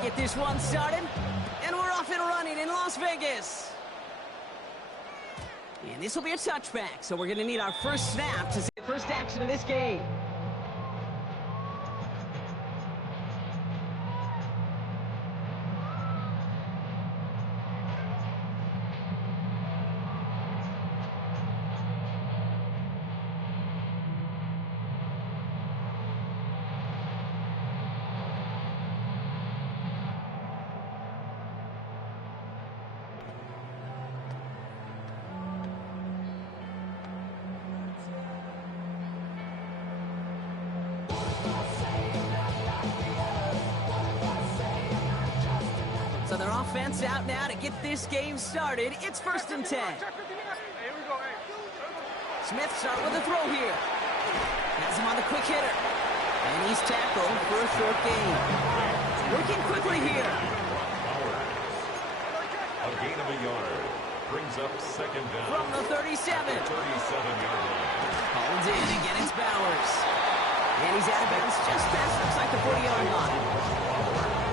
get this one started. And we're off and running in Las Vegas. And this will be a touchback, so we're going to need our first snap to see the first action of this game. So their offense out now to get this game started. It's 1st and 10. Smith start with a throw here. Has him on the quick hitter. And he's tackled for a short gain. Working quickly here. A gain of a yard. Brings up 2nd down. From the 37. 37-yard line. Holds in, again it's Bowers. And he's out of bounds just past, looks like the 40-yard line.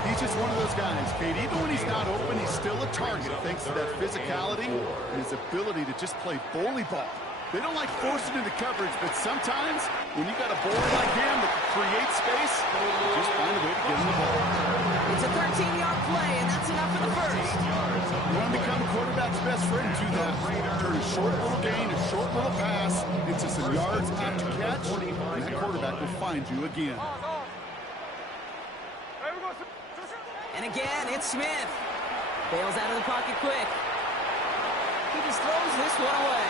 He's just one of those guys, Kate. Even when he's not open, he's still a target thanks to that physicality and his ability to just play bully ball. They don't like forcing into coverage, but sometimes when you got a bowler like him that can create space, just find a way to get him the ball. It's a 13-yard play, and that's enough for the first. You want to become a quarterback's best friend, do that. Turn a short little gain, a short little pass into some yards after catch, and that quarterback will find you again. And again, it's Smith. Bails out of the pocket quick. He just throws this one away.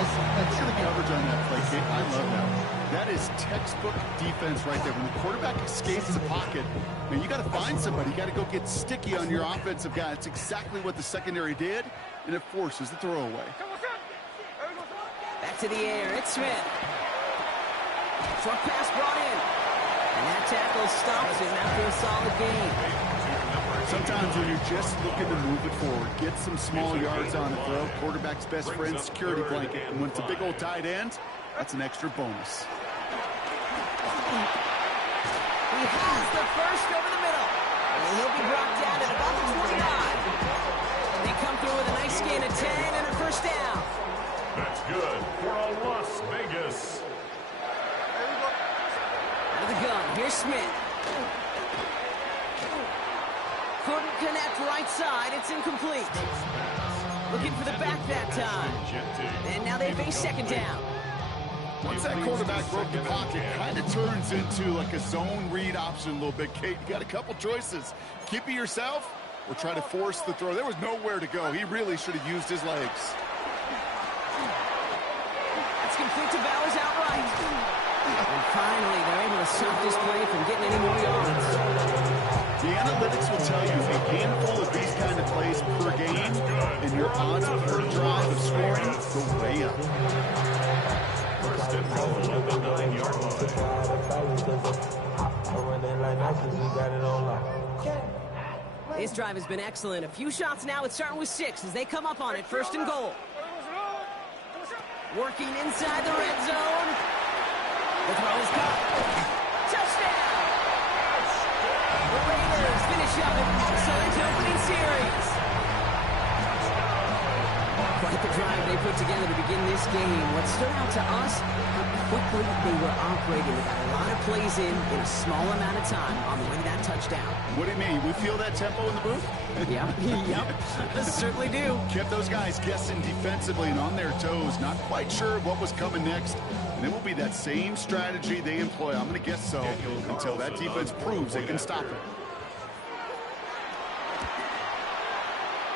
That's the coverage on that play, Kate. I love that. That is textbook defense right there. When the quarterback escapes the pocket, man, you got to find somebody. You got to go get sticky on your offensive guy. It's exactly what the secondary did, and it forces the throwaway. Back to the air. It's Smith. Short pass brought in. And that tackle stops him after a solid gain. Sometimes when you're just looking to move it forward, get some small yards on the throw, quarterback's best friend, security blanket. And when it's a big old tight end, that's an extra bonus. He has the first over the middle. And he'll be brought down at about the 29. They come through with a nice gain of 10 and a first down. That's good for a Las Vegas. Out of the gun, here's Smith. Couldn't connect right side, it's incomplete. Looking for the back that time. And now they face 2nd down. Once that quarterback broke the pocket, kind of turns into like a zone read option a little bit, Kate. You got a couple choices. Keep it yourself or try to force the throw. There was nowhere to go. He really should have used his legs. That's complete to Bowers outright. And finally, they're able to stop this play from getting any more yards. The analytics will tell you a handful of these kind of plays per game, and your odds per drive of scoring go way up. 1st and goal at the 9-yard line. This drive has been excellent. A few shots now. It's starting with 6 as they come up on it. 1st and goal. Working inside the red zone. The throw is caught. Touchdown! The Raiders finish up an excellent opening series. Quite the drive they put together to begin this game. What stood out to us, how quickly they were operating. They got a lot of plays in a small amount of time on the way to that touchdown. What do you mean? We feel that tempo in the booth? Yep, certainly do. Kept those guys guessing defensively and on their toes, not quite sure what was coming next. And it will be that same strategy they employ, I'm going to guess so, until that defense proves they can stop it.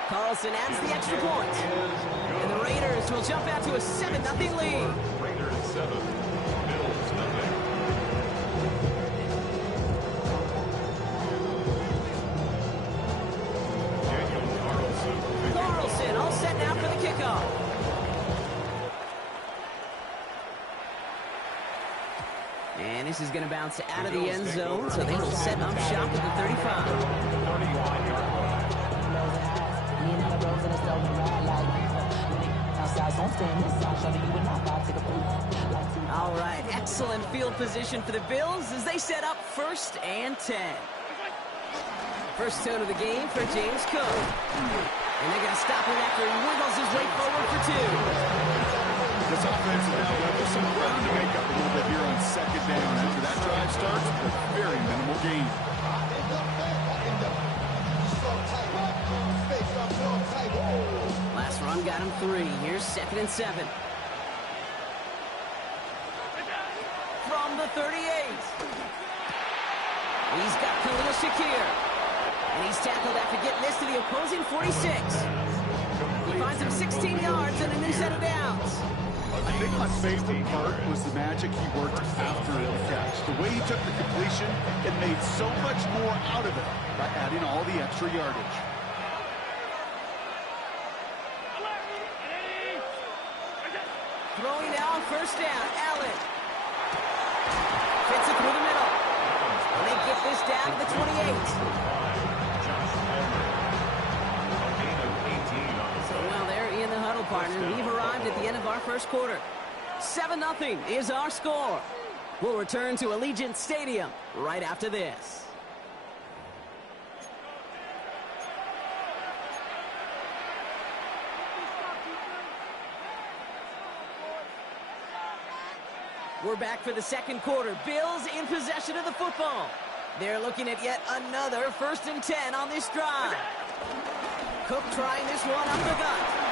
Carlson adds the extra point. And the Raiders will jump out to a 7-0 lead. Raiders 7, Bills nothing. Carlson all set now for the kickoff. And this is going to bounce out of the end zone, so they will set up shop at the 35. 31-yard line. All right, excellent field position for the Bills as they set up 1st and 10. First tone of the game for James Cook. And they're going to stop him after he wiggles his way forward for 2. This offense is now level some ground to make up a little bit here on second down. After that drive starts, a very minimal gain. Last run got him 3. Here's 2nd and 7. From the 38. He's got Khalil Shakir. And he's tackled after getting this to the opposing 46. He finds him 16 yards and a new set of downs. I think my favorite part was the magic he worked after the catch. The way he took the completion and made so much more out of it by adding all the extra yardage. Throwing now, first down, Allen. Fits it through the middle. And they get this down to the 28. In the huddle, partner. We've arrived at the end of our first quarter. 7-0 is our score. We'll return to Allegiant Stadium right after this. We're back for the second quarter. Bills in possession of the football. They're looking at yet another 1st and 10 on this drive. Cook trying this one up the gut.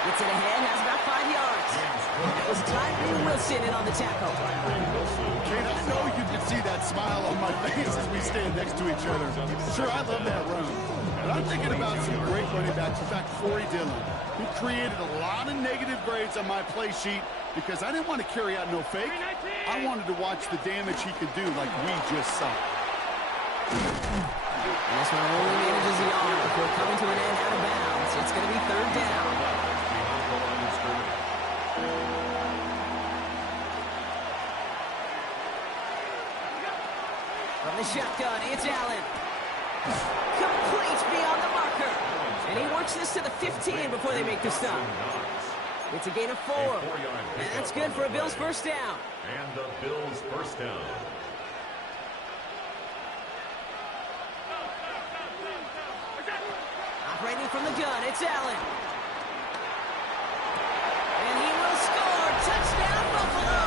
Gets it ahead, has about 5 yards. That was Tyree Wilson in on the tackle. Kate, I know you can see that smile on my face as we stand next to each other. Sure, I love that run. But I'm thinking about some great running backs. In fact, Corey Dillon, who created a lot of negative grades on my play sheet because I didn't want to carry out no fake. I wanted to watch the damage he could do like we just saw. And this one only manages the arm before coming to an end out of bounds. It's going to be 3rd down. From the shotgun, it's Allen. Complete beyond the marker. And he works this to the 15 before they make the stop. It's a gain of 4. And that's good for a Bills first down. And the Bills first down. Operating from the gun, it's Allen. And he will score. Touchdown, Buffalo.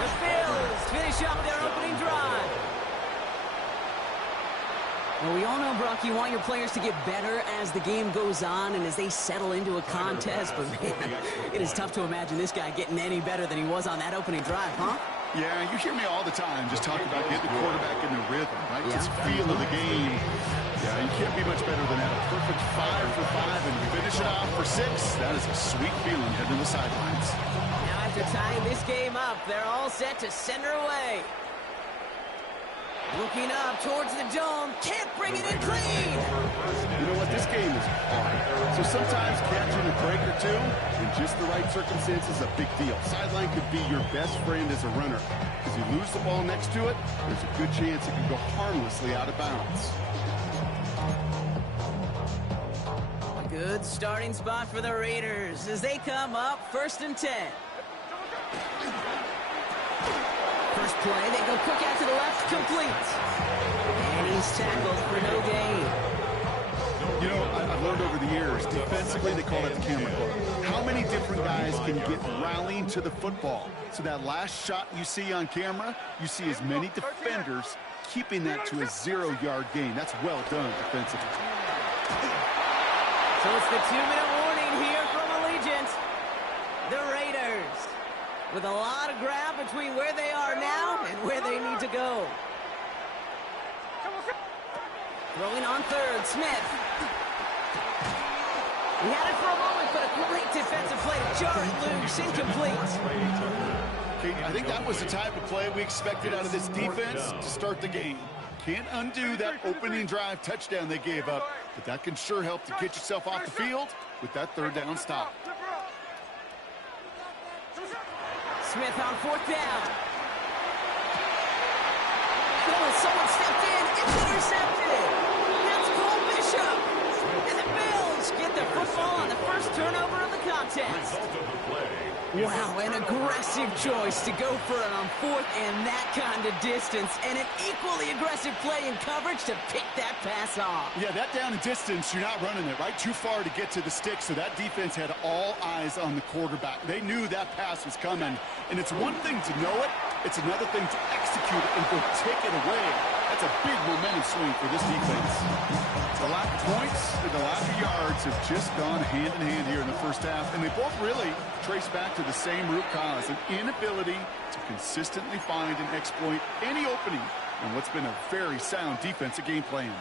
The Bills finish up their opening drive. Well, we all know, Brock, you want your players to get better as the game goes on and as they settle into a contest. But, man, it is tough to imagine this guy getting any better than he was on that opening drive, huh? Yeah, you hear me all the time just talk about getting the quarterback in the rhythm, right? Yeah. Just feel of the game. Yeah, you can't be much better than that. A perfect 5 for 5 and finish it off for 6. That is a sweet feeling heading to the sidelines. Now after tying this game up, they're all set to send her away. Looking up towards the dome, can't bring it in clean. You know what, this game is hard. So sometimes catching a break or two in just the right circumstances is a big deal. Sideline could be your best friend as a runner. Because you lose the ball next to it, there's a good chance it can go harmlessly out of bounds. A good starting spot for the Raiders as they come up 1st and 10. First play, they go Cook out to the left, complete. And he's tackled for no gain. You know, I've learned over the years, defensively they call it the camera club. How many different guys can get rallying to the football? So that last shot you see on camera, you see as many defenders keeping that to a 0-yard gain. That's well done defensively. So it's the 2-minute warning here from Allegiant. The Raiders with a lot of ground between where they are now and where they need to go. Throwing on 3rd, Smith. He had it for a moment, but a great defensive play to jar it loose, incomplete. Okay, I think that was the type of play we expected out of this defense to start the game. Can't undo that opening drive touchdown they gave up, but that can sure help to get yourself off the field with that 3rd down stop. Smith on 4th down. Oh, someone stepped in. It's intercepted. That's Cole Bishop. And the Bills get the football on the first turnover of the contest. Result of the play. Wow, an aggressive choice to go for it on fourth and that kind of distance, and an equally aggressive play in coverage to pick that pass off. Yeah, that down and distance, you're not running it, right? Too far to get to the stick, so that defense had all eyes on the quarterback. They knew that pass was coming, and it's one thing to know it, it's another thing to execute it and go take it away. That's a big momentum swing for this defense. The lack of points and the lack of yards have just gone hand in hand here in the first half, and they both really trace back to the same root cause, an inability to consistently find and exploit any opening in what's been a very sound defensive game plan.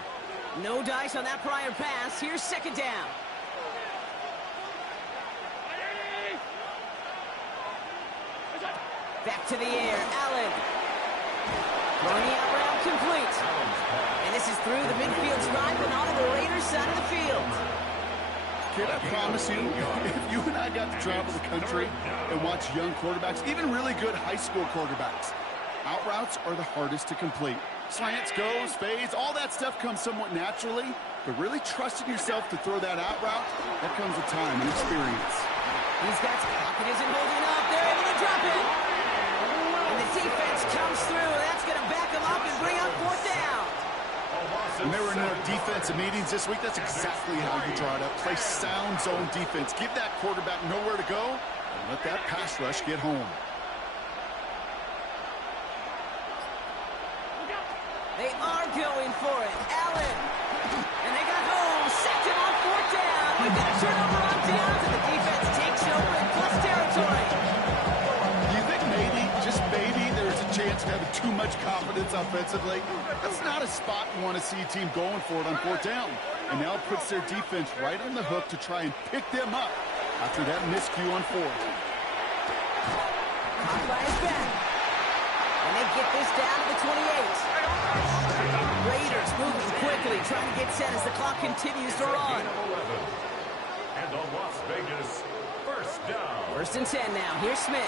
No dice on that prior pass. Here's second down. Back to the air, Allen. Throwing the out route complete. And this is through the midfield stripe and onto the Raiders side of the field. Kid, I promise you, if you and I got to travel the country and watch young quarterbacks, even really good high school quarterbacks, out routes are the hardest to complete. Slants, goes, fades, all that stuff comes somewhat naturally, but really trusting yourself to throw that out route, that comes with time and experience. These guys, pocket isn't holding up. They're able to drop it. And the defense comes through. That's going to back them up and bring up fourth down. When they were in our defensive meetings this week, that's exactly how you draw it up. Play sound zone defense. Give that quarterback nowhere to go and let that pass rush get home. They are going for it. Allen. And they got home. Sacked him on fourth down. We've got a turnover on downs, and the defense takes over in plus territory. You think maybe, just maybe, there's a chance of having too much confidence offensively? That's not a spot you want to see a team going for it on fourth down. And now it puts their defense right on the hook to try and pick them up after that miscue on fourth. Caught by his back. And they get this down to the 28. Raiders moving quickly, trying to get set as the clock continues to run. And the Las Vegas first down. First and 10 now. Here's Smith.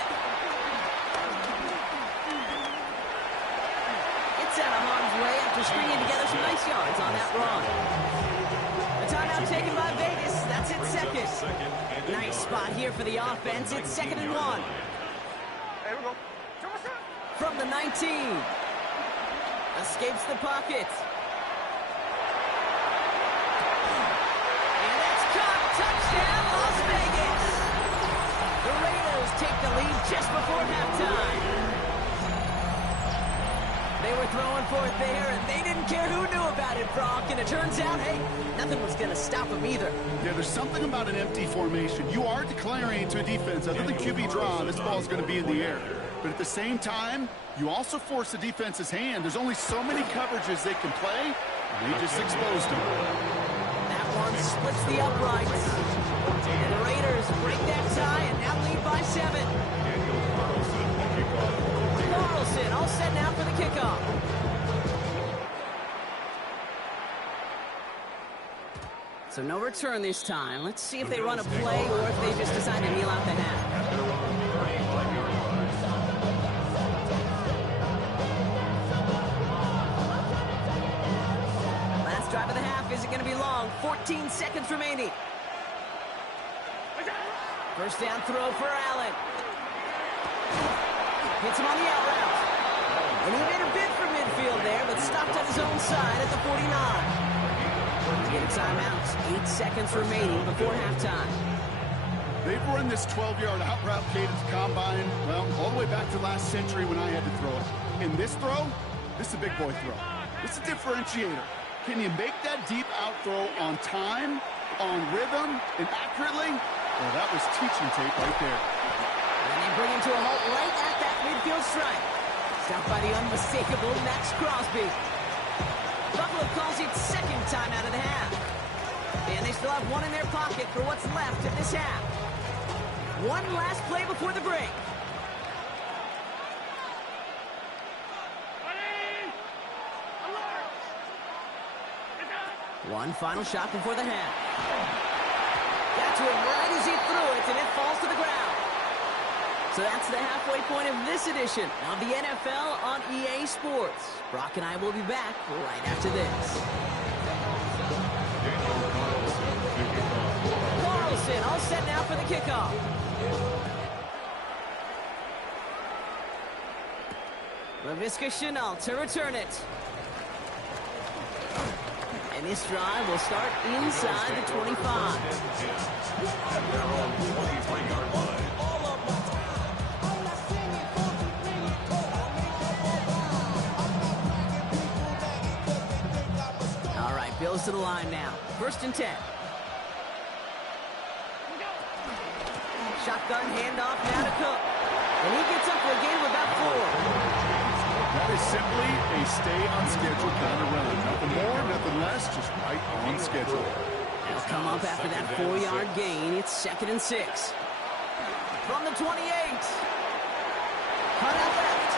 It's out of harm's way after stringing together some nice yards on that run. A timeout taken by Vegas. That's it second. Nice spot here for the offense. It's 2nd and 1. From the 19. Escapes the pocket. And that's caught. Touchdown, Las Vegas. The Raiders take the lead just before halftime. They were throwing for it there, and they didn't care who knew about it, Brock. And it turns out, hey, nothing was going to stop them either. Yeah, there's something about an empty formation. You are declaring to a defense, other than QB draw, this ball's going to be in the air. But at the same time, you also force the defense's hand. There's only so many coverages they can play, and they just exposed them. That one splits the uprights. And the Raiders break that tie and now lead by 7. Carlson all set now for the kickoff. So no return this time. Let's see if they run a play or if they just decide to kneel out the half. Drive of the half isn't going to be long. 14 seconds remaining. First down throw for Allen. Hits him on the out route. And he made a bid for midfield there, but stopped on his own side at the 49. Get a timeout. 8 seconds remaining before halftime. They've run this 12-yard out route cadence combine, well, all the way back to last century when I had to throw it. In this throw, this is a big boy throw. This is a differentiator. Can you make that deep out throw on time, on rhythm, and accurately? Well, that was teaching tape right there. And they bring him to a halt right at that midfield stripe. Stopped by the unmistakable Max Crosby. Buffalo calls it second time out of the half. And they still have one in their pocket for what's left of this half. One last play before the break. One final shot before the half. Got to him right as he threw it, and it falls to the ground. So that's the halfway point of this edition of the NFL on EA Sports. Brock and I will be back right after this. All set now for the kickoff. Laviska Chanel to return it. And this drive will start inside the 25. All right, Bills to the line now. 1st and 10. Shotgun handoff now to Cook. And he gets up for a gain of about 4. That is simply a stay-on-schedule kind of run. Nothing more, nothing less, just right on schedule. They'll come up after that 4-yard gain. It's 2nd and 6. From the 28. Cut out left.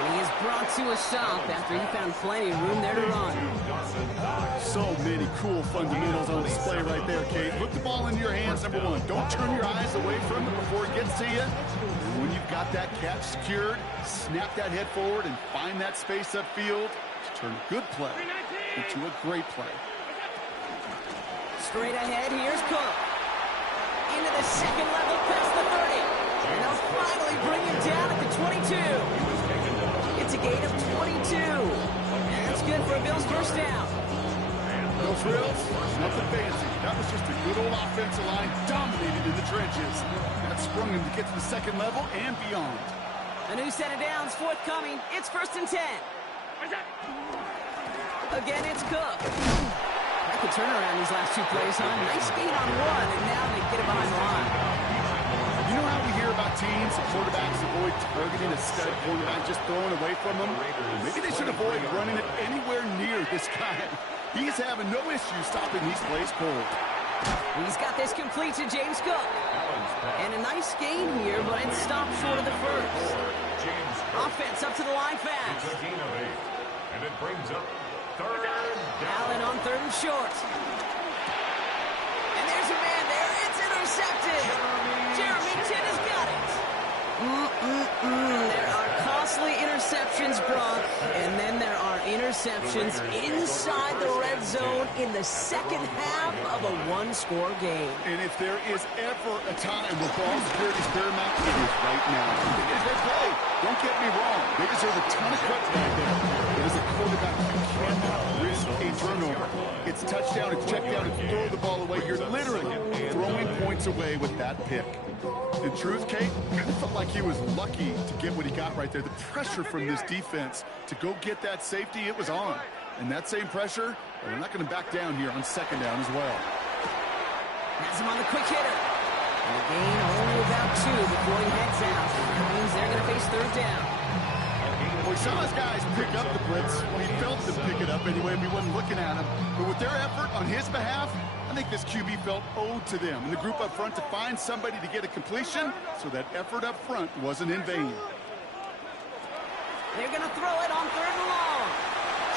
And he is brought to a stop after he found plenty of room there to run. So many cool fundamentals on display right there, Kate. Put the ball into your hands, number one. Don't turn your eyes away from it before it gets to you. And when you've got that catch secured, snap that head forward and find that space upfield to turn a good play into a great play. Straight ahead, here's Cook. Into the second level past the 30. And they'll finally bring him down at the 22. It's a gain of 22. And that's good for a Bills 1st down. No frills, nothing fancy. That was just a good old offensive line dominated in the trenches. That sprung him to get to the second level and beyond. A new set of downs forthcoming. It's 1st and 10. Again, it's Cook. That could turn around these last 2 plays, huh? Nice gain on 1, and now they get it behind the line. You know how we hear about teams and quarterbacks avoid targeting a stud quarterback, just throwing away from them? Maybe they should avoid running it anywhere near this guy. He's having no issue stopping these plays cold. He's got this complete to James Cook. And a nice gain here, but it's stopped short of the 1st. Offense up to the line fast. It's a gain of 8. And it brings up 3rd down. Allen on 3rd and short. And there's a man there. It's intercepted. Jeremy Chin has got it. There are costly interceptions, Brock. And then there are interceptions inside the red zone in the second half of a 1-score game. And if there is ever a time where ball security is paramount, it is right now. It is their play. Don't get me wrong. They deserve a ton of credit back there. But as a quarterback, you cannot risk a turnover. It's touchdown, it's check down, it's throw the ball away. You're literally throwing points away with that pick. In truth, Kate, I felt like he was lucky to get what he got right there. The pressure from this defense to go get that safety, it was on. And that same pressure, they're not going to back down here on 2nd down as well. Has him on the quick hitter. And the gain only about 2 before he heads out. That means they're going to face 3rd down. Well, we saw his guys pick up the blitz. Well, he felt them pick it up anyway. We wasn't looking at him. But with their effort on his behalf, I think this QB felt owed to them and the group up front to find somebody to get a completion, so that effort up front wasn't in vain. They're going to throw it on 3rd and long.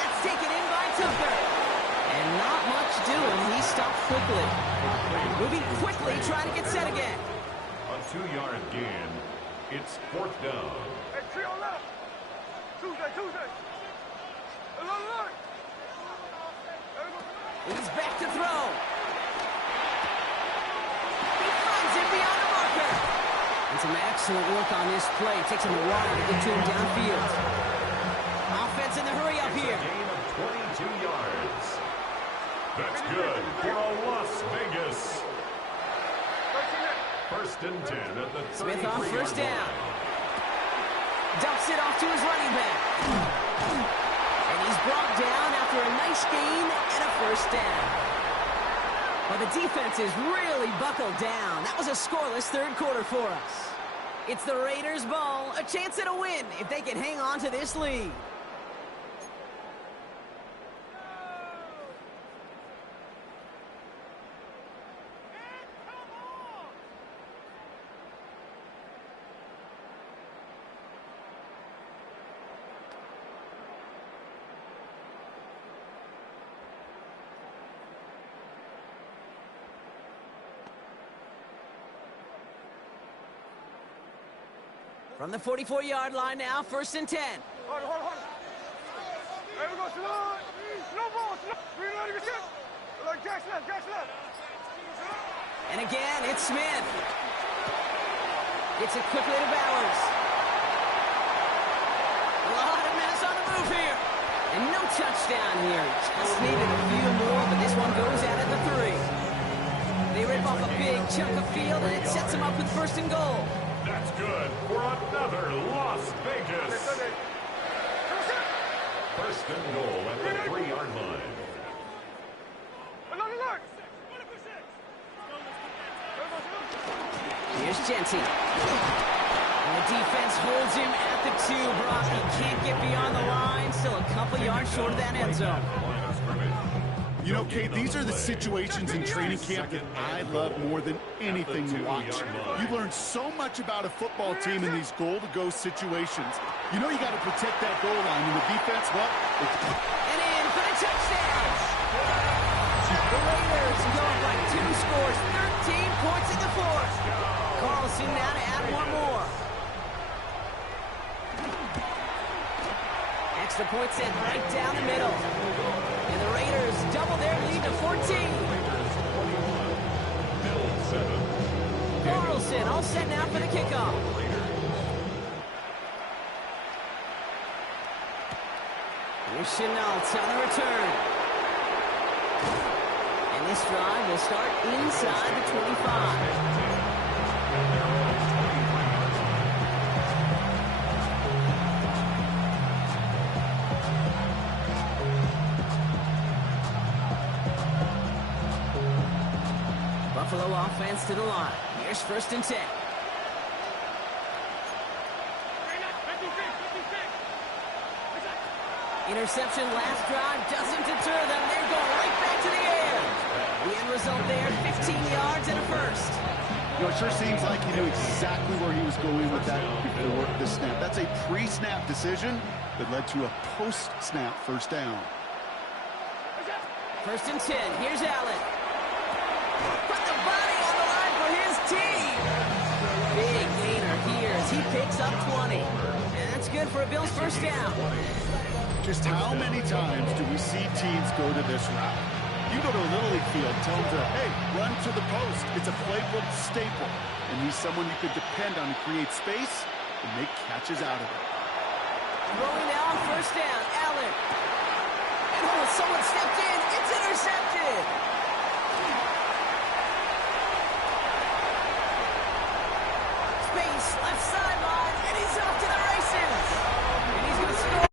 That's taken in by Tucker. And not much doing. He stopped quickly. Moving quickly, trying to get set again. A 2-yard gain. It's 4th down. Hey, tree on left. Tuesday. Look. He's back to throw. He finds it beyond the marker. And some excellent work on this play. Takes him a while to get to him downfield. Offense in the hurry up here. Gain of 22 yards. That's good for Las Vegas. 1st and 10 at the 33-yard Smith on 1st down. Dumps it off to his running back. And he's brought down after a nice gain and a 1st down. Well, the defense is really buckled down. That was a scoreless 3rd quarter for us. It's the Raiders' ball, a chance at a win if they can hang on to this lead. From the 44-yard line now, 1st and 10. Hold on. Hey, we go slow. Slow ball. Slow. We ready to get. Like Jack's left. And again, it's Smith. Gets it quickly to Bowers. A lot of mass on the move here. And no touchdown here. Just needed a few more, but this one goes out at the 3. They rip off a big chunk of field, and it sets them up with 1st and goal. That's good for another Las Vegas. 1st and goal at the 3-yard line. Here's Genty. And the defense holds him at the 2. Brock, he can't get beyond the line. Still a couple yards short of that end zone. You know, Kate, these are the situations in training camp that I love more than anything to watch. You learn so much about a football team in these goal-to-go situations. You know you got to protect that goal line, and the defense, well... And in for the touchdown! The Raiders go up by 2 scores, 13 points in the 4th. Carlson now to add 1 more. Extra point set right down the middle. And the Raiders double their lead to 14. Carlson all set now for the kickoff. Here's Chenault on the return. And this drive will start inside the 25. Buffalo offense to the line. Here's 1st and 10. Interception last drive doesn't deter them. They're going right back to the air. The end result there, 15 yards and a 1st. You know, it sure seems like he knew exactly where he was going with that before the snap. That's a pre-snap decision that led to a post-snap 1st down. 1st and 10. Here's Allen. Put the body on the line for his team. Big gainer here as he picks up 20. And that's good for a Bills 1st down. Just how many times do we see teams go to this route? You go to a Little League field, tell them to, hey, run to the post. It's a playbook staple. And he's someone you could depend on to create space and make catches out of it. Rolling now on 1st down, Allen. And oh, someone stepped in. It's intercepted. Space, left sideline, and he's off to the races. And he's going to score.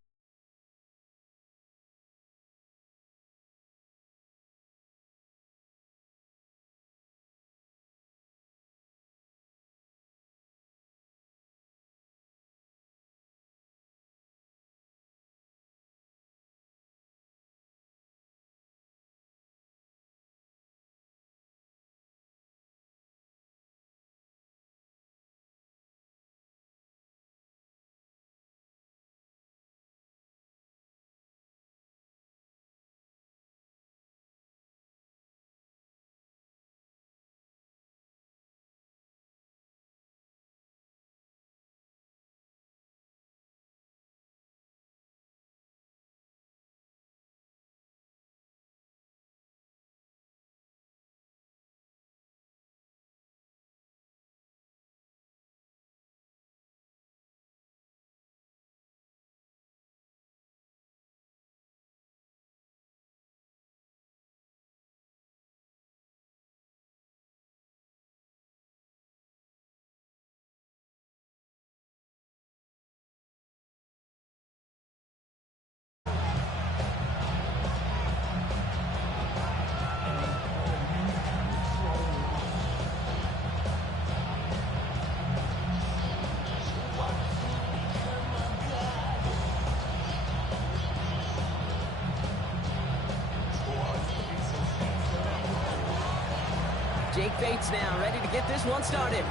Jake Bates now ready to get this one started.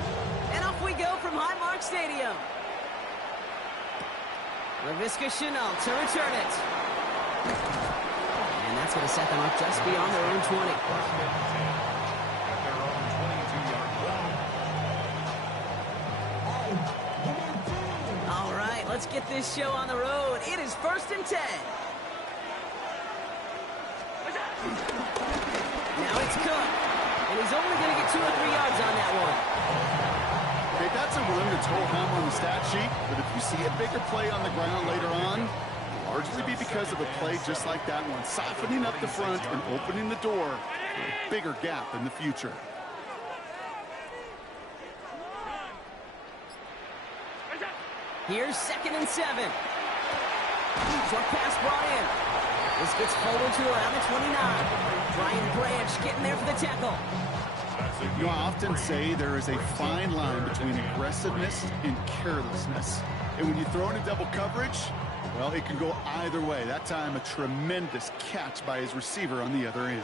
And off we go from Highmark Stadium. Laviska Chenault to return it. And that's going to set them up just beyond their own 20. All right, let's get this show on the road. It is 1st and 10. Now it's Cook. And he's only going to get 2 or 3 yards on that one. Okay, that's a run that's whole hum on the stat sheet, but if you see a bigger play on the ground later on, it'll largely be because of a play just like that one, softening up the front and opening the door for a bigger gap in the future. Here's 2nd and 7. Short pass brought in. This gets forward to around the 29. Brian Branch getting there for the tackle. You know, I often say there is a fine line between aggressiveness and carelessness. And when you throw in a double coverage, well, it can go either way. That time, a tremendous catch by his receiver on the other end.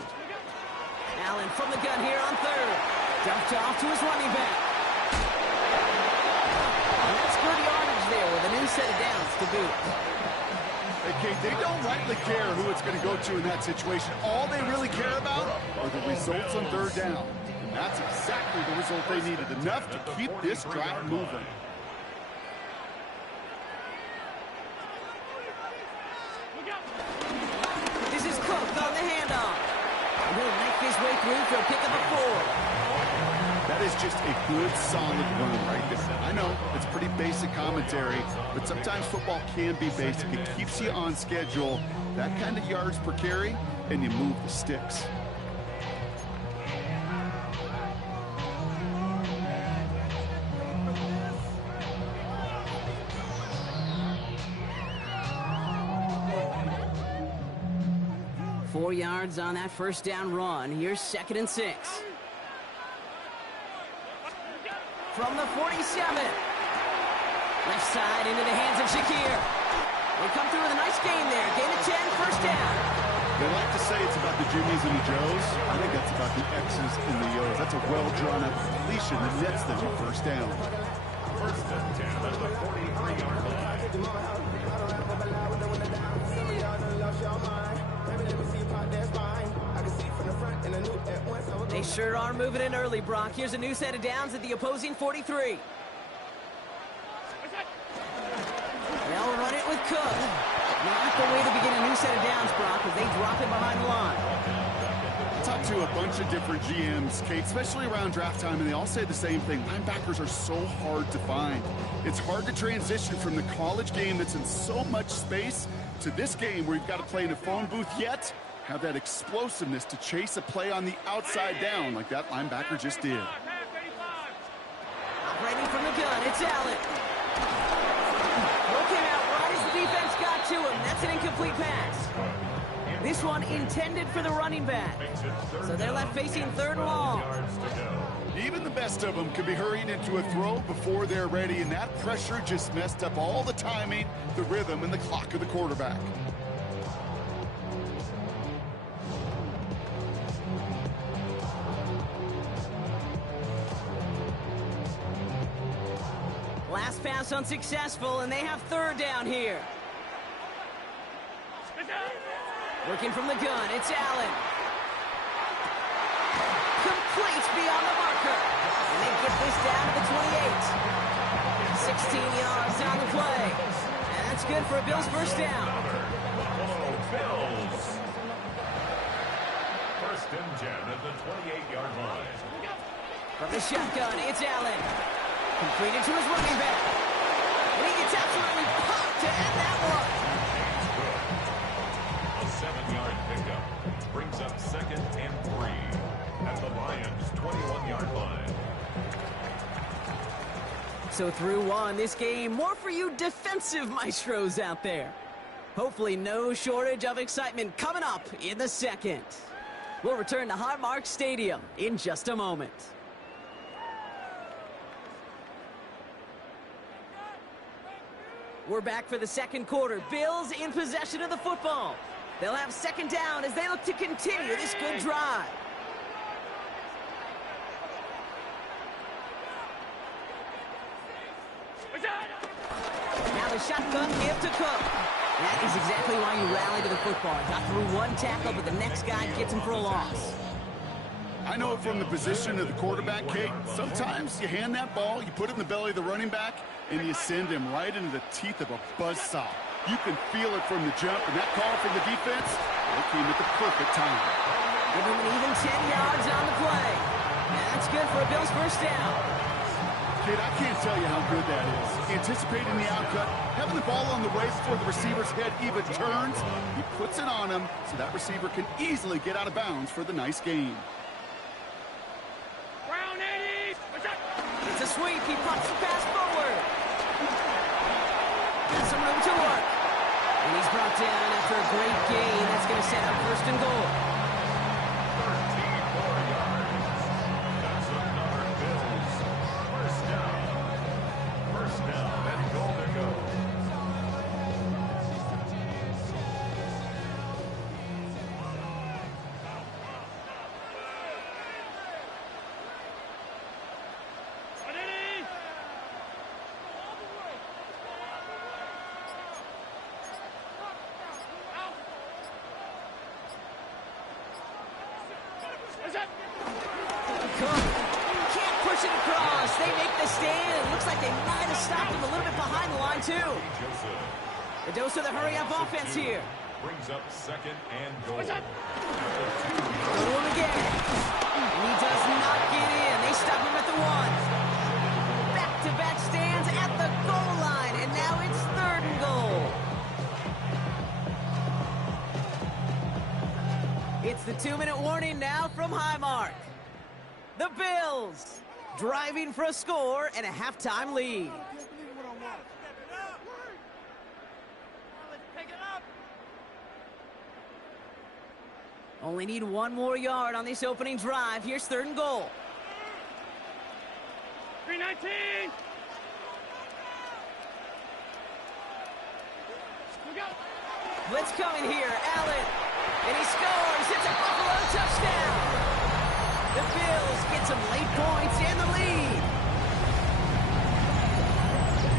Allen from the gun here on 3rd. Dumped off to his running back. And that's good yardage there with a new set of downs to boot. Hey, Kate, they don't rightly care who it's going to go to in that situation. All they really care about are the results on 3rd down. And that's exactly the result they needed, enough to keep this drive moving. This is Cook on the handoff. And he'll make his way through for a pick of a 4. That is just a good, solid run right there. I know it's pretty basic commentary, but sometimes football can be basic. It keeps you on schedule, that kind of yards per carry, and you move the sticks. Four yards on that 1st down run. Here's 2nd and 6. From the 47. Left side into the hands of Shakir. They come through with a nice gain there. Gain of 10, 1st down. They like to say it's about the Jimmies and the Joes. I think that's about the X's and the O's. That's a well-drawn-up completion that nets them a 1st down. 1st and 10 at the 43-yard line. They sure are moving in early, Brock. Here's a new set of downs at the opposing 43. They'll run it with Cook. Not the way to begin a new set of downs, Brock, as they drop it behind the line. I talked to a bunch of different GMs, Kate, especially around draft time, and they all say the same thing. Linebackers are so hard to find. It's hard to transition from the college game that's in so much space to this game where you've got to play in a phone booth, yet have that explosiveness to chase a play on the outside down like that linebacker just did. Operating from the gun, it's Allen. Look out right as the defense got to him. That's an incomplete pass. This one intended for the running back. So they're left facing 3rd and long. Even the best of them could be hurried into a throw before they're ready, and that pressure just messed up all the timing, the rhythm, and the clock of the quarterback. Last pass unsuccessful, and they have 3rd down here. Working from the gun, it's Allen. Complete beyond the marker. And they get this down to the 28. 16 yards on the play. And that's good for a Bills 1st down. Bills. 1st and 10 at the 28-yard line. From the shotgun, it's Allen. Completed to his running back. And he gets absolutely popped to end that one. A 7-yard pickup brings up 2nd and 3 at the Lions' 21-yard line. So through one, this game, more for you defensive maestros out there. Hopefully no shortage of excitement coming up in the 2nd. We'll return to Highmark Stadium in just a moment. We're back for the 2nd quarter. Bills in possession of the football. They'll have 2nd down as they look to continue this good drive. Now the shotgun give to Cook. That is exactly why you rally to the football. Got through one tackle, but the next guy gets him for a loss. I know it from the position of the quarterback, Kate. Sometimes you hand that ball, you put it in the belly of the running back, and you send him right into the teeth of a buzzsaw. You can feel it from the jump, and that call from the defense, it came at the perfect time. Give him an even 10 yards on the play. That's good for a Bills first down. Kid, I can't tell you how good that is. Anticipating the outcut, having the ball on the way before the receiver's head even turns, he puts it on him so that receiver can easily get out of bounds for the nice gain. It's a sweep. He pops the pass forward. Got some room to work. And he's brought down after a great gain. That's going to set up first and goal. 34 yards. That's another Bills. First down. First down and goal to go. Can't push it across. They make the stand. It looks like they might have stopped him a little bit behind the line, too. The dose of the hurry-up offense here. Brings up second and goal. Go to him again. And he does not get in. They stop him at the 1. Back-to-back stands at the goal line. And now it's third and goal. It's the 2-minute warning now from Highmark. The Bills driving for a score and a halftime lead. Only need one more yard on this opening drive. Here's third and goal. 319. Blitz coming here. Allen. And he scores. It's a Buffalo touchdown. The Bills get some late points and the lead.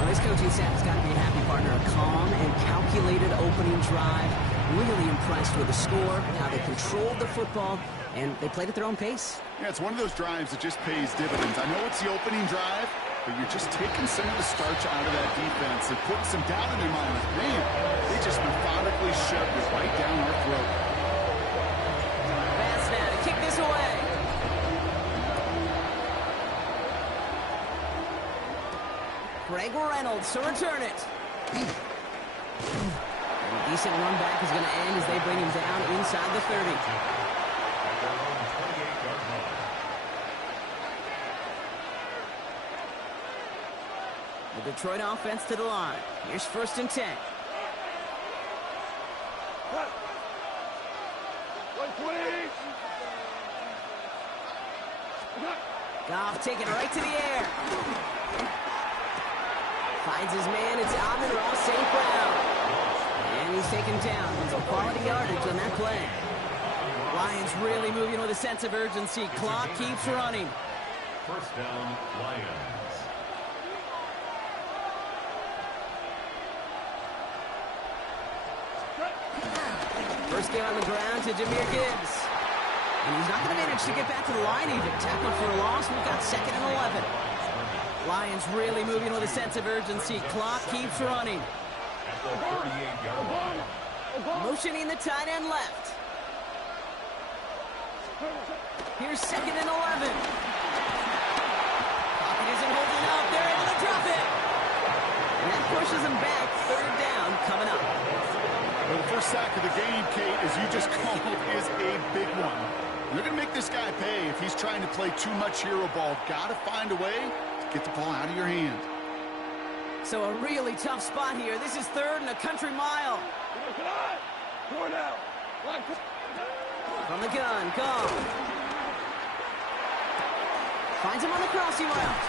Well, this coaching staff has got to be a happy partner. A calm and calculated opening drive. Really impressed with the score, how they controlled the football, and they played at their own pace. Yeah, it's one of those drives that just pays dividends. I know it's the opening drive, but you're just taking some of the starch out of that defense and putting some doubt in their mind. Man, they just methodically shoved it right down our throat. Pass now to kick this away. Greg Reynolds to return it. A decent run back is going to end as they bring him down inside the 30. The Detroit offense to the line. Here's first and 10. 120. Goff taking it right to the air. Finds his man. It's Amon-Ra St. Brown. And he's taken down. Some quality yardage on that play. Lions really moving with a sense of urgency. Clock keeps running. First down, Lions. First game on the ground to Jahmyr Gibbs. And he's not going to manage to get back to the line even. Tackled for a loss. We've got second and 11. Lions really moving with a sense of urgency. Clock keeps running. Motioning the tight end left. Here's second and 11. Pocket isn't holding up. They're able to drop it. And that pushes them back. Third down coming up. Well, the first sack of the game, Kate, as you just called, is a big one. You're going to make this guy pay if he's trying to play too much hero ball. Got to find a way to get the ball out of your hand. So a really tough spot here. This is third and a country mile. From the gun, Goff. Finds him on the crossing route.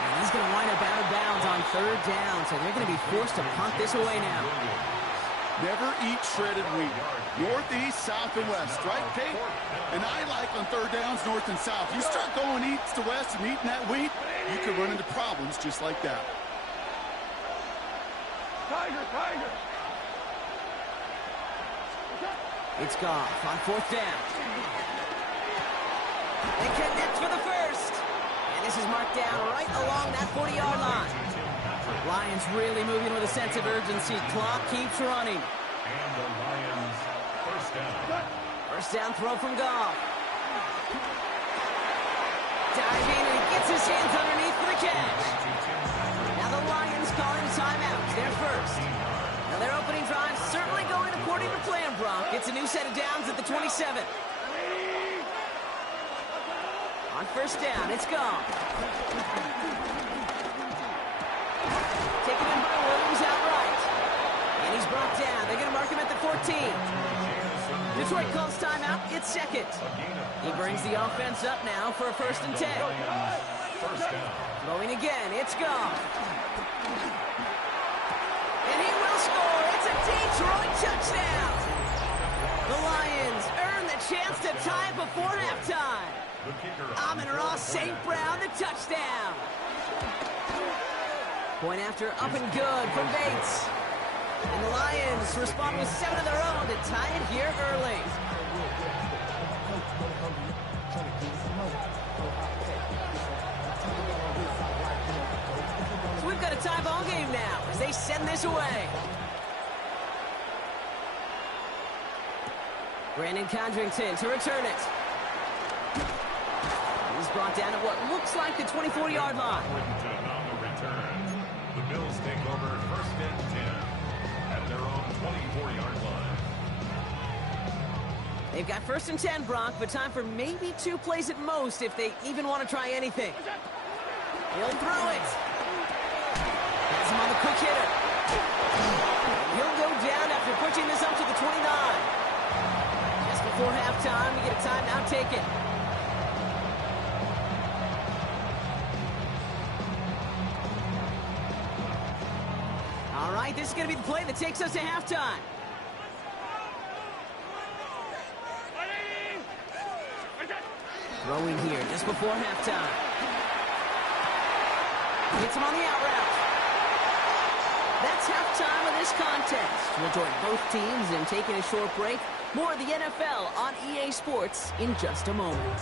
And he's going to wind up out of bounds on third down, so they're going to be forced to punt this away now. Never eat shredded wheat. Northeast, south, and west, right, Kate? And I like on third downs, north and south. You start going east to west and eating that wheat, you could run into problems just like that. Tiger. It's Goff on fourth down. They connect for the first. And this is marked down right along that 40-yard line. Lions really moving with a sense of urgency. Clock keeps running. And the Lions first down. First down throw from Goff. Diving, and he gets his hands underneath for the catch. Now the Lions calling a timeout. They're first. Now their opening drive certainly going according to plan, Brock. It's a new set of downs at the 27. On first down, it's gone. Taken in by Williams outright. And he's brought down. They're going to mark him at the 14. Detroit calls timeout. It's second. He brings the offense up now for a 1st and 10. Throwing again. It's gone. And he will score. It's a Detroit touchdown. The Lions earn the chance to tie before halftime. Amon-Ra St. Brown, the touchdown. Point after up and good from Bates. And the Lions respond with 7 of their own to tie it here early. So we've got a tie ball game now as they send this away. Brandon Condrington to return it. He's brought down at what looks like the 24-yard line. On the return, the Bills take over 1st and 10 at their own 24-yard line. They've got 1st and 10, Brock, but time for maybe 2 plays at most if they even want to try anything. He'll throw it. Has him on the quick hitter. He'll go down after pushing this up to the 29. Just before halftime, we get a timeout taken. All right, this is going to be the play that takes us to halftime. Throwing here just before halftime. Hits him on the out route. That's halftime of this contest. We'll join both teams in taking a short break. More of the NFL on EA Sports in just a moment.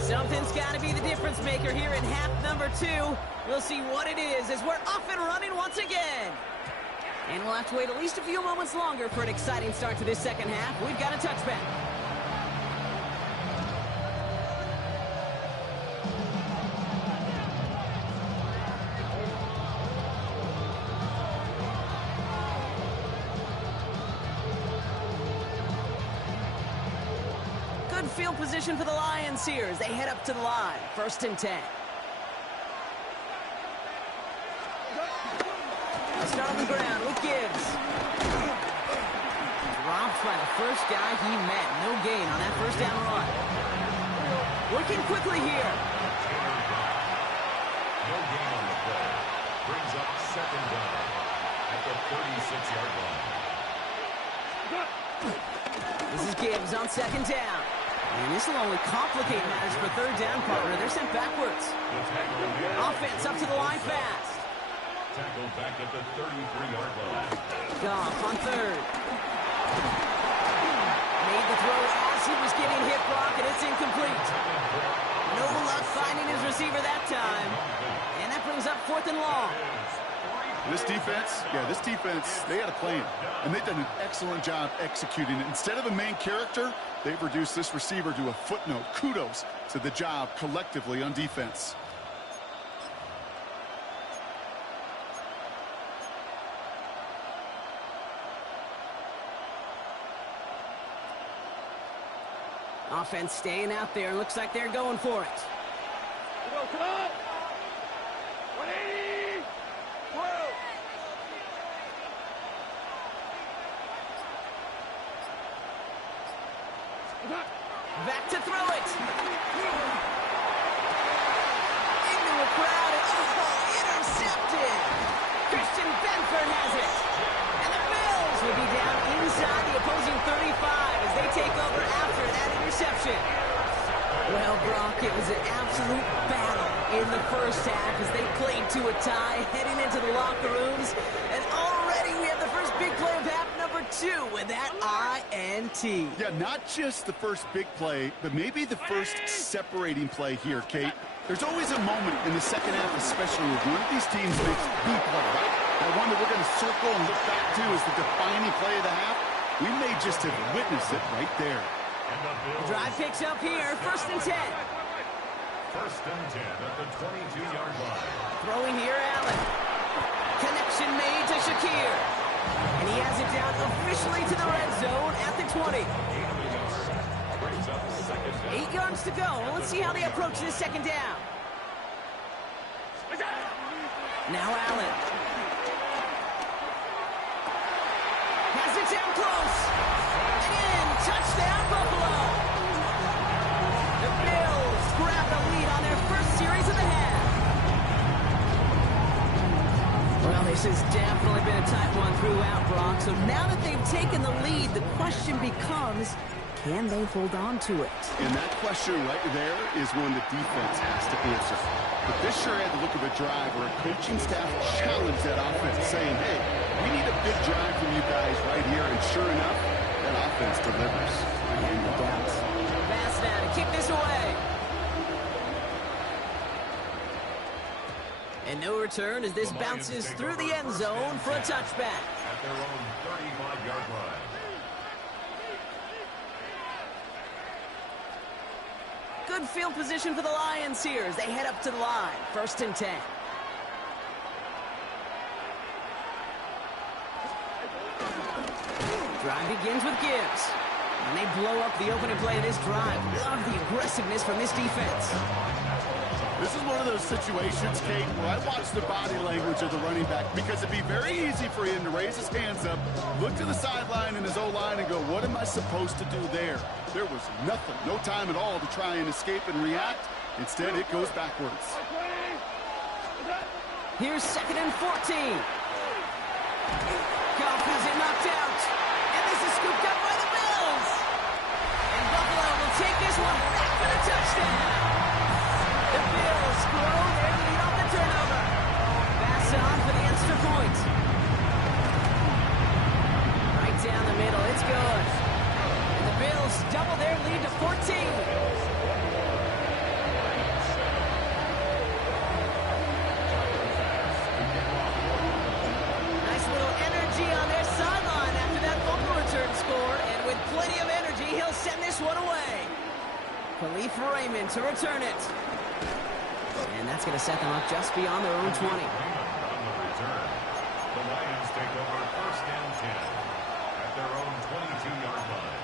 Something's got to be the difference maker here in half number 2. We'll see what it is as we're off and running once again. And we'll have to wait at least a few moments longer for an exciting start to this second half. We've got a touchback. Good field position for the Lions here as they head up to the line. 1st and 10. Start on the ground with Gibbs. Dropped by the first guy he met. No gain on that 1st down run. Working quickly here. No gain on the play. Brings up 2nd down at the 36-yard line. This is Gibbs on 2nd down. And this will only complicate matters for 3rd down, partner. They're sent backwards. Offense up to the line fast. Tackled back at the 33-yard line. Goff on 3rd. Made the throw as he was getting hit, Brock, and it's incomplete. No luck finding his receiver that time. And that brings up 4th and long. This defense, they had a plan. And they've done an excellent job executing it. Instead of a main character, they've reduced this receiver to a footnote. Kudos to the job collectively on defense. Offense staying out there. Looks like they're going for it. Come on! 180! 12! Back to throw it. Into a crowd. Intercepted. Christian Benford has it. And the Bills will be down inside the opposing 35 as they take over after that interception. Well, Brock, it was an absolute battle in the 1st half as they played to a tie, heading into the locker rooms. And already we have the first big play of half number 2 with that INT. Yeah, not just the first big play, but maybe the first separating play here, Kate. There's always a moment in the second half, especially when one of these teams makes the play, right? That one that we're going to circle and look back to as the defining play of the half. We may just have witnessed it right there. And the Bills. Drive picks up here, 1st and 10. 1st and 10 at the 22-yard line. Throwing here, Allen. Connection made to Shakir. And he has it down officially to the red zone at the 20. 8 yards to go. Let's see how they approach this 2nd down. Now Allen. Has it down close. And in. Touchdown, Buffalo. The Bills grab the lead on their first series of the half. Well, this has definitely been a tight one throughout, Brock. So now that they've taken the lead, the question becomes, can they hold on to it? And that question right there is one the defense has to answer. But this sure had the look of a drive where a coaching staff challenged that offense, saying, hey, we need a big drive from you guys right here. And sure enough, that offense delivers. And no doubt. Pass now to kick this away. And no return as this bounces through the end zone for a touchback. At their own 35-yard line. Good field position for the Lions here as they head up to the line. 1st and 10. Drive begins with Gibbs. And they blow up the opening play of this drive. Love the aggressiveness from this defense. This is one of those situations, Kate, where I watch the body language of the running back because it'd be very easy for him to raise his hands up, look to the sideline and his O-line and go, what am I supposed to do there? There was nothing, no time at all to try and escape and react. Instead, it goes backwards. Here's 2nd and 14. Goff has it knocked out. And this is scooped up by the Bills. And Buffalo will take this one back for the touchdown. The Bills grow their lead off the turnover. Pass on for the extra point. Right down the middle, it's good. And the Bills double their lead to 14. Plenty of energy, he'll send this one away. Khalif Raymond to return it. And that's going to set them up just beyond their own 20. On the return, the Lions take over 1st and 10 at their own 22-yard line.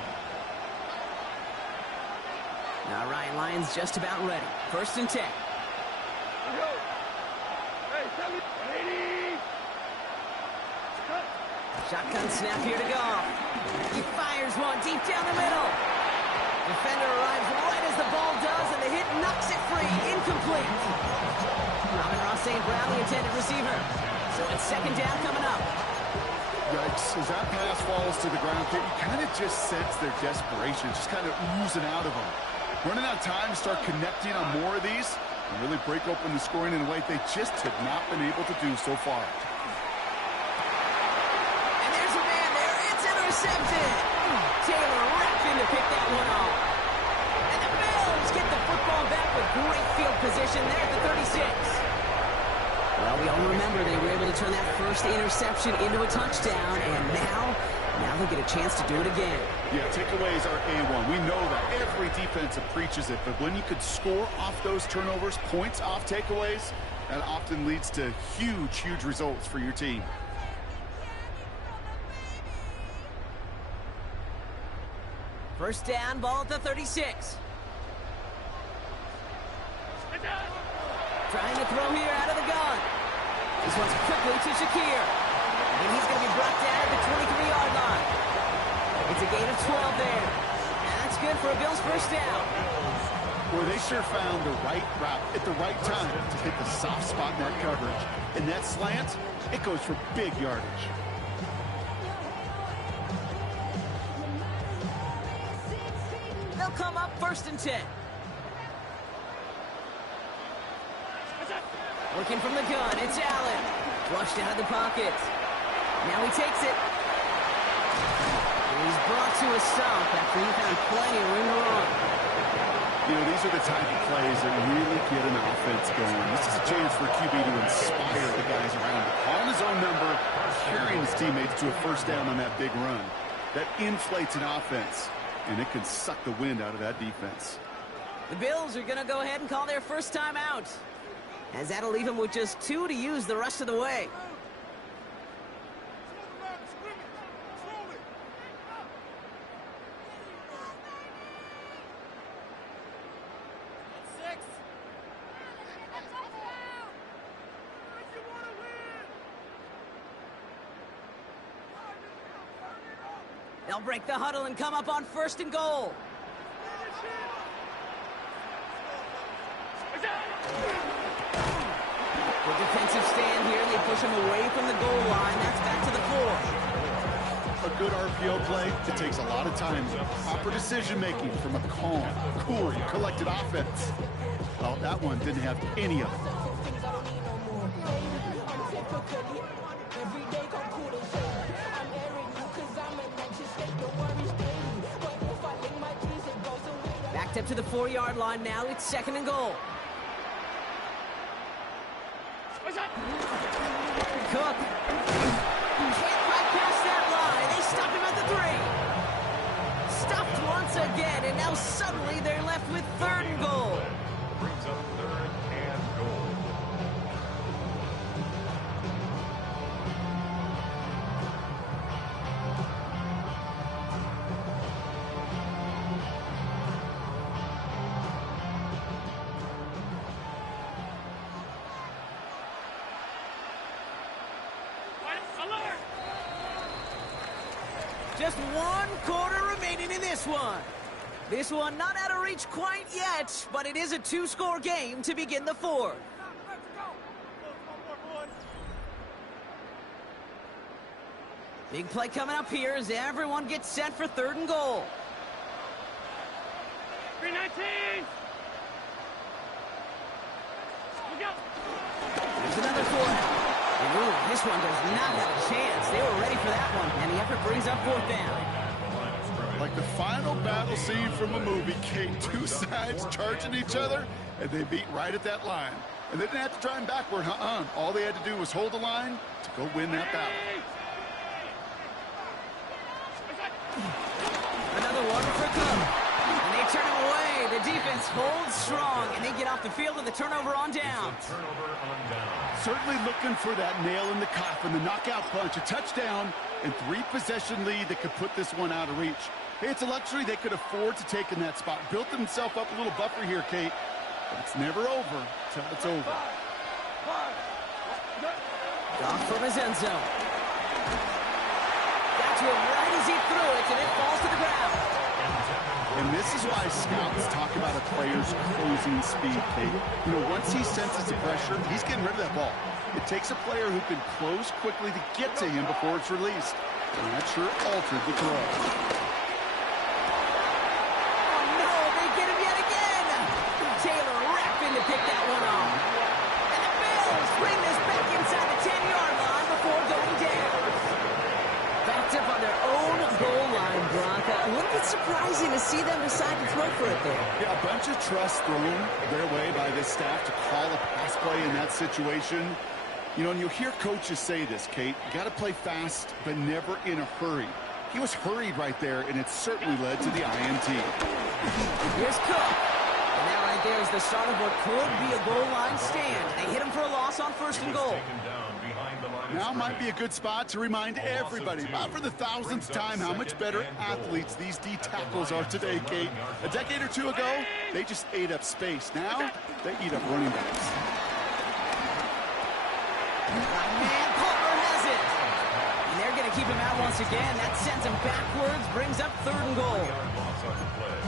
Now Ryan Lyons just about ready. 1st and 10. Shotgun snap here to Goff. He fires one deep down the middle. Defender arrives right as the ball does, and the hit knocks it free. Incomplete. Amon-Ra St. Brown, the intended receiver. So it's 2nd down coming up. Yikes, as that pass falls to the ground, you kind of just sense their desperation, just kind of oozing out of them. Running out of time to start connecting on more of these and really break open the scoring in a way they just have not been able to do so far. Intercepted. Taylor wrapped in to pick that one off. And the Bills get the football back with great field position there at the 36. Well, we all remember they were able to turn that first interception into a touchdown, and now they get a chance to do it again. Yeah, takeaways are A1. We know that every defense preaches it, but when you could score off those turnovers, points off takeaways, that often leads to huge results for your team. First down, ball at the 36. Trying to throw here out of the gun. This one's quickly to Shakir. And he's going to be brought down at the 23-yard line. It's a gain of 12 there. And that's good for a Bills first down. Well, they sure found the right route at the right time to hit the soft spot in that coverage. And that slant, it goes for big yardage. They'll come up 1st and 10. Working from the gun, it's Allen. Flushed out of the pocket. Now he takes it. And he's brought to a stop after he found plenty of room to run. You know, these are the type of plays that really get an offense going. This is a chance for QB to inspire the guys around him. Calling his own number, carrying his teammates to a first down on that big run. that inflates an offense, and it can suck the wind out of that defense. The Bills are going to go ahead and call their first time out, as that'll leave them with just 2 to use the rest of the way. They'll break the huddle and come up on 1st and goal. The defensive stand here, and they push him away from the goal line. That's back to the 4. A good RPO play, it takes a lot of time. Proper decision-making from a calm, cool, collected offense. Well, that one didn't have any of it. Backed up to the 4-yard line now. It's 2nd and goal. Cook. Can't quite pass that line. They stopped him at the 3. Stopped once again, and now suddenly they're left with 3rd and goal. Brings up 3rd and goal. Just 1 quarter remaining in this one. This one not out of reach quite yet, but it is a 2-score game to begin the 4th. Big play coming up here as everyone gets set for 3rd and goal. 319! There's another 4 now. Ooh, this one does not have a chance. They were ready for that one, and the effort brings up 4th down. Like the final battle scene from a movie, Kate, 2 sides charging each other, and they beat right at that line. And they didn't have to drive backward, All they had to do was hold the line to go win that battle. Another one for Cook. And they turn him away. The defense holds strong, and they get off the field with a turnover on down. Certainly looking for that nail in the coffin, the knockout punch, a touchdown, and 3-possession lead that could put this one out of reach. Hey, it's a luxury they could afford to take in that spot. Built themselves up a little buffer here, Kate, but it's never over till it's over. Off from his end zone. Got to him right as he threw it, and it falls to the ground. And this is why scouts talk about a player's closing speed, Kate. You know, once he senses the pressure, he's getting rid of that ball. It takes a player who can close quickly to get to him before it's released. And that sure altered the throw. Oh, no, they get him yet again. Taylor rapping to pick that one off. And the Bills bring this back inside the 10-yard line before going down. Backed up on their own goal line, Brock. A little bit surprising to see them decide to throw for it there. Yeah, a bunch of trust thrown their way by this staff to call a pass play in that situation. You know, and you'll hear coaches say this, Kate. You got to play fast, but never in a hurry. He was hurried right there, and it certainly led to the INT. Here's Cook. And that right there is the start of what could be a goal line stand. They hit him for a loss on 1st and goal. Now might be a good spot to remind everybody, about for the 1000th time, how much better athletes these D tackles are today, Kate. A decade or 2 ago, they just ate up space. Now, they eat up running backs. Man, Palmer has it. And they're going to keep him out once again. That sends him backwards, brings up 3rd and goal.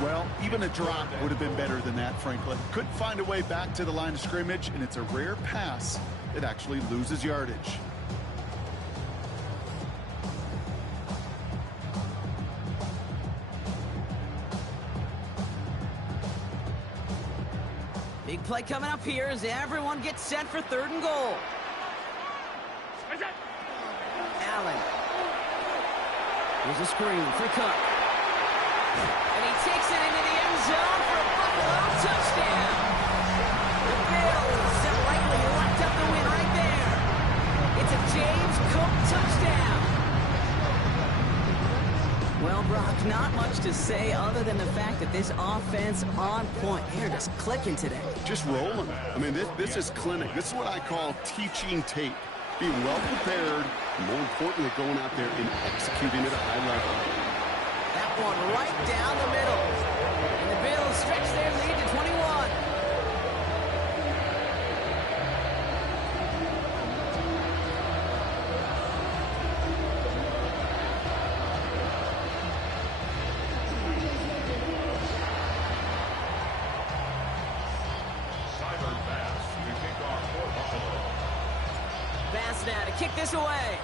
Well, even a drop would have been better than that, frankly. Couldn't find a way back to the line of scrimmage, and it's a rare pass that actually loses yardage. Big play coming up here as everyone gets set for 3rd and goal. Allen. Here's a screen for Cook. And he takes it into the end zone for a Buffalo touchdown. The Bills have likely locked up the win right there. It's a James Cook touchdown. not much to say other than the fact that this offense on point. They're just clicking today. Just rolling. I mean, this is clinic. This is what I call teaching tape. Being well prepared, and more importantly, going out there and executing at a high level. That one right down the middle. And the Bills stretch their lead to 21. Pass now to kick this away.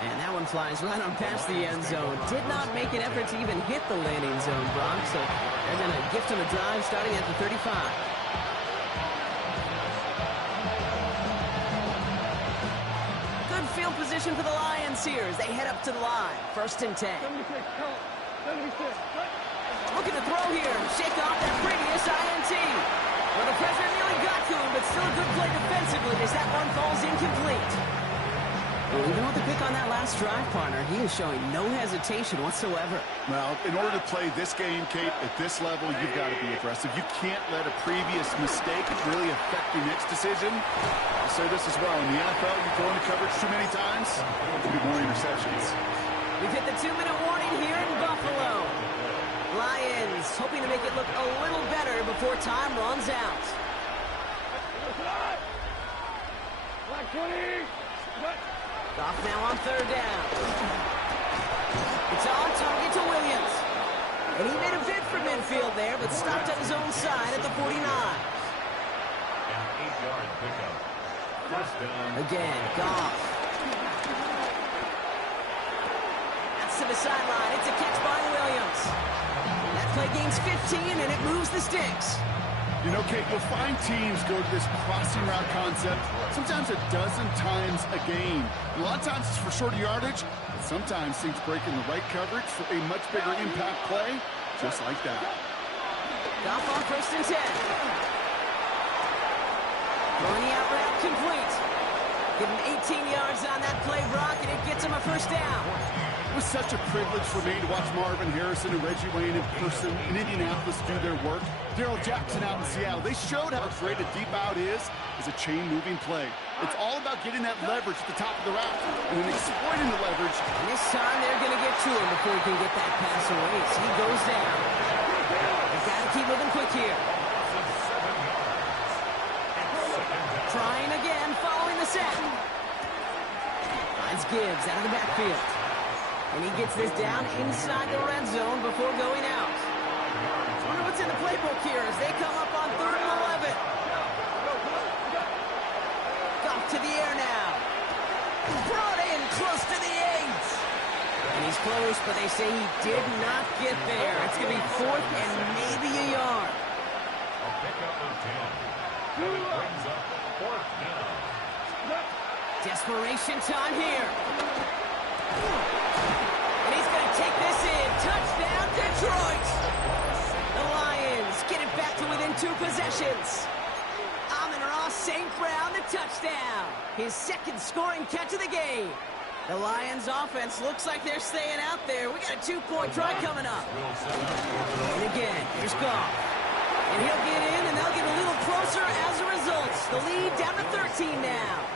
And that one flies right on past the end zone. Did not make an effort to even hit the landing zone, Brock. So they're going to gift him a drive starting at the 35. Good field position for the Lions here as they head up to the line. 1st and 10. 76. Looking to throw here. Shake off that previous INT. Well, the pressure nearly got to him, but still a good play defensively as that one falls incomplete. Well, even with the pick on that last drive, partner, he is showing no hesitation whatsoever. Well, in order to play this game, Kate, at this level, you've got to be aggressive. You can't let a previous mistake really affect your next decision. I'll say this as well. In the NFL, you throw into coverage too many times, there'll be more interceptions. We've hit the 2-minute warning here in Buffalo. Lions hoping to make it look a little better before time runs out. Black 20. Off now on 3rd down. It's on target to Williams. And he made a bid for midfield there, but stopped on his own side at the 49. An 8-yard pickup. 1st down. Again, Goff. That's to the sideline. It's a catch by Williams. That play gains 15, and it moves the sticks. You know, Kate, you'll find teams go to this crossing route concept sometimes a dozen times a game. A lot of times it's for shorter yardage, but sometimes teams break in the right coverage for a much bigger impact play, just like that. Goff on 1st and 10. Throwing the out route complete. Give him 18 yards on that play, Brock, and it gets him a 1st down. It was such a privilege for me to watch Marvin Harrison and Reggie Wayne in person in Indianapolis do their work. Darrell Jackson out in Seattle. They showed how great a deep out is as a chain-moving play. It's all about getting that leverage at the top of the route and then exploiting the leverage. And this time they're going to get to him before he can get that pass away. So he goes down. They've got to keep moving quick here. Trying again following the sack. Finds Gibbs out of the backfield. And he gets this down inside the red zone before going out. I wonder what's in the playbook here as they come up on 3rd and 11. Goff to the air now. Brought in close to the 8. And he's close, but they say he did not get there. It's going to be 4th and maybe a yard. A pickup of 10. And it brings up 4th down. Desperation time here. And he's going to take this in. Touchdown, Detroit. The Lions get it back to within 2 possessions. Amon-Ra St. Brown, the touchdown. His 2nd scoring catch of the game. The Lions offense looks like they're staying out there. We got a 2-point try coming up. And again, here's Goff. And he'll get in, and they'll get a little closer as a result. The lead down to 13 now.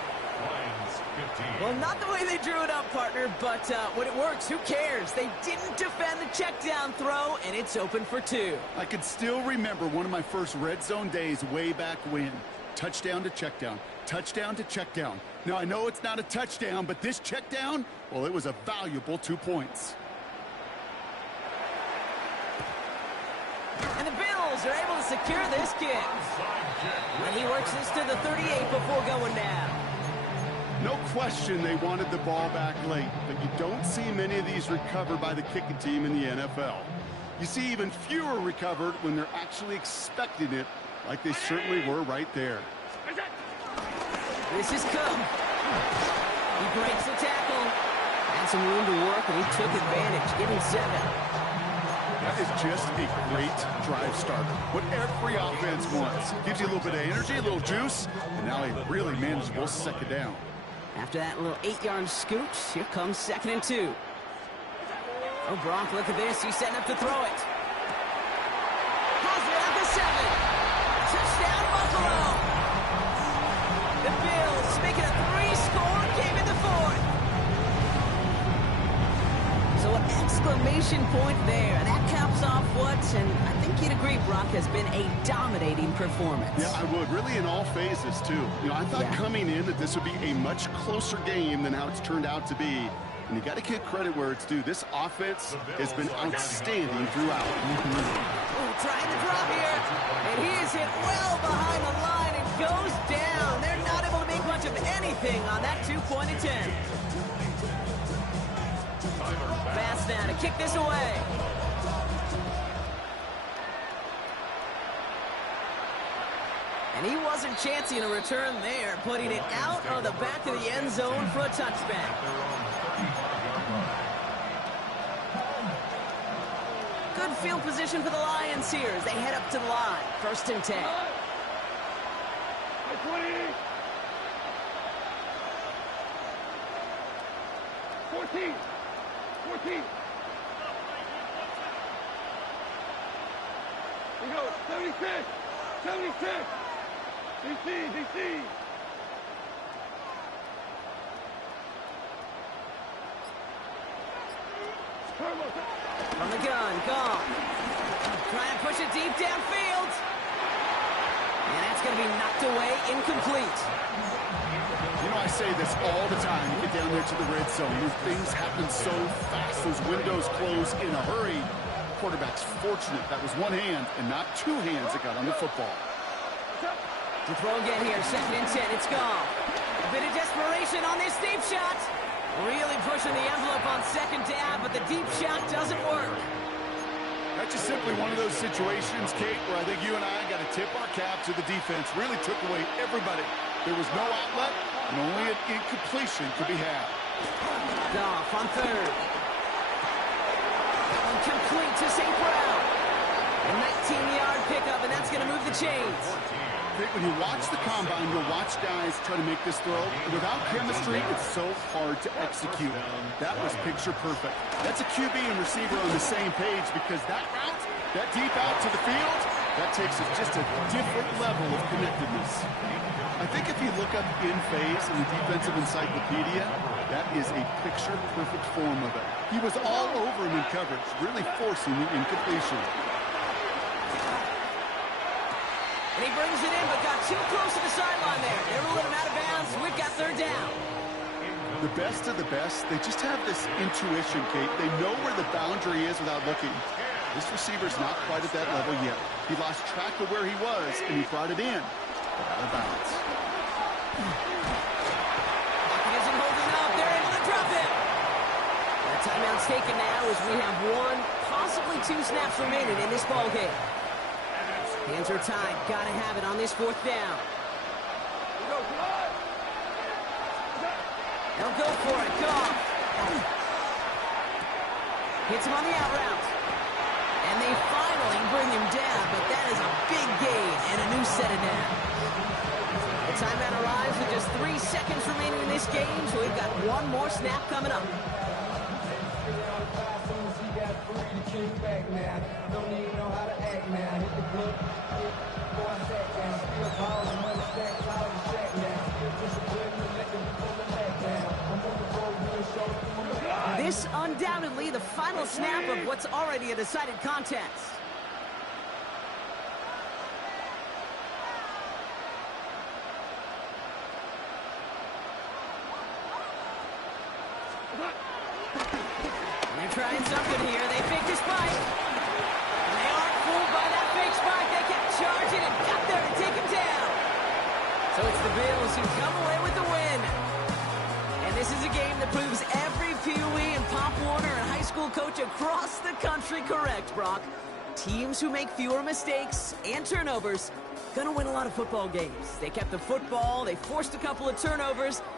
Well, not the way they drew it up, partner, but when it works, who cares? They didn't defend the check down throw, and it's open for 2. I can still remember one of my first red zone days way back when. Touchdown to check down. Touchdown to check down. Now, I know it's not a touchdown, but this check down, well, it was a valuable 2 points. And the Bills are able to secure this kick. And he works this to the 38 before going down. No question they wanted the ball back late, but you don't see many of these recovered by the kicking team in the NFL. You see even fewer recovered when they're actually expecting it, like they certainly were right there. This is Cook. He breaks the tackle. Had some room to work, and he took advantage, getting 7. That is just a great drive starter. What every offense wants. Gives you a little bit of energy, a little juice, and now a really manageable 2nd down. After that little 8-yard scooch, here comes 2nd and 2. Oh, Brock, look at this. He's setting up to throw it. Has it at the 7. Touchdown, Buffalo. The Bills making a 3-score game in the 4th. So an exclamation point there. That caps off what, and I think you'd agree, Brock, has been a dominating performance. Yeah, I would. Really in all phases, too. You know, I thought coming in that this would be a much closer game than how it's turned out to be. And you got to give credit where it's due. This offense has been outstanding throughout. Ooh, trying to drop here. And he is hit well behind the line and goes down. They're not able to make much of anything on that 2-point attempt. Fast now to kick this away. And he wasn't chancing a return there, putting it out of the back of the end zone for a touchback. Good field position for the Lions here as they head up to the line. 1st and 10. 14. We go. 76. DC. From the gun, gone. Trying to push it deep downfield. And that's going to be knocked away, incomplete. You know, I say this all the time. You get down there to the red zone. Those things happen so fast. Those windows close in a hurry. Quarterback's fortunate that was one hand and not two hands that got on the football. To throw again here, 2nd and 10. It's gone. A bit of desperation on this deep shot. Really pushing the envelope on 2nd down, but the deep shot doesn't work. That's just simply one of those situations, Kate, where I think you and I got to tip our cap to the defense. Really took away everybody. There was no outlet, and only an incompletion could be had. Goff on 3rd. That one complete to St. Brown. A 19-yard pickup, and that's going to move the chains. When you watch the combine, you'll watch guys try to make this throw. Without chemistry, it's so hard to execute. That was picture perfect. That's a QB and receiver on the same page because that route, that deep out to the field, that takes just a different level of connectedness. I think if you look up in phase in the defensive encyclopedia, that is a picture-perfect form of it. He was all over him in coverage, really forcing the incompletion. And he brings it in, but got too close to the sideline there. They ruled him out of bounds. We've got 3rd down. The best of the best, they just have this intuition, Kate. They know where the boundary is without looking. This receiver's not quite at that level yet. He lost track of where he was, and he brought it in, but out of bounds. He isn't holding up. They're able to drop it. That timeout's taken now as we have 1, possibly 2 snaps remaining in this ball game. Hands are tied. Got to have it on this 4th down. They'll go for it. Goff. Hits him on the out route. And they finally bring him down, but that is a big gain and a new set of downs. The timeout arrives with just 3 seconds remaining in this game, so we've got 1 more snap coming up. This undoubtedly the final snap of what's already a decided contest. And they're trying something here. They fake the spike. And they aren't fooled by that fake spike. They kept charging and got there to take him down. So it's the Bills who come away with the win. And this is a game that proves every Pee Wee and Pop Warner and high school coach across the country correct, Brock. Teams who make fewer mistakes and turnovers gonna win a lot of football games. They kept the football, they forced a couple of turnovers,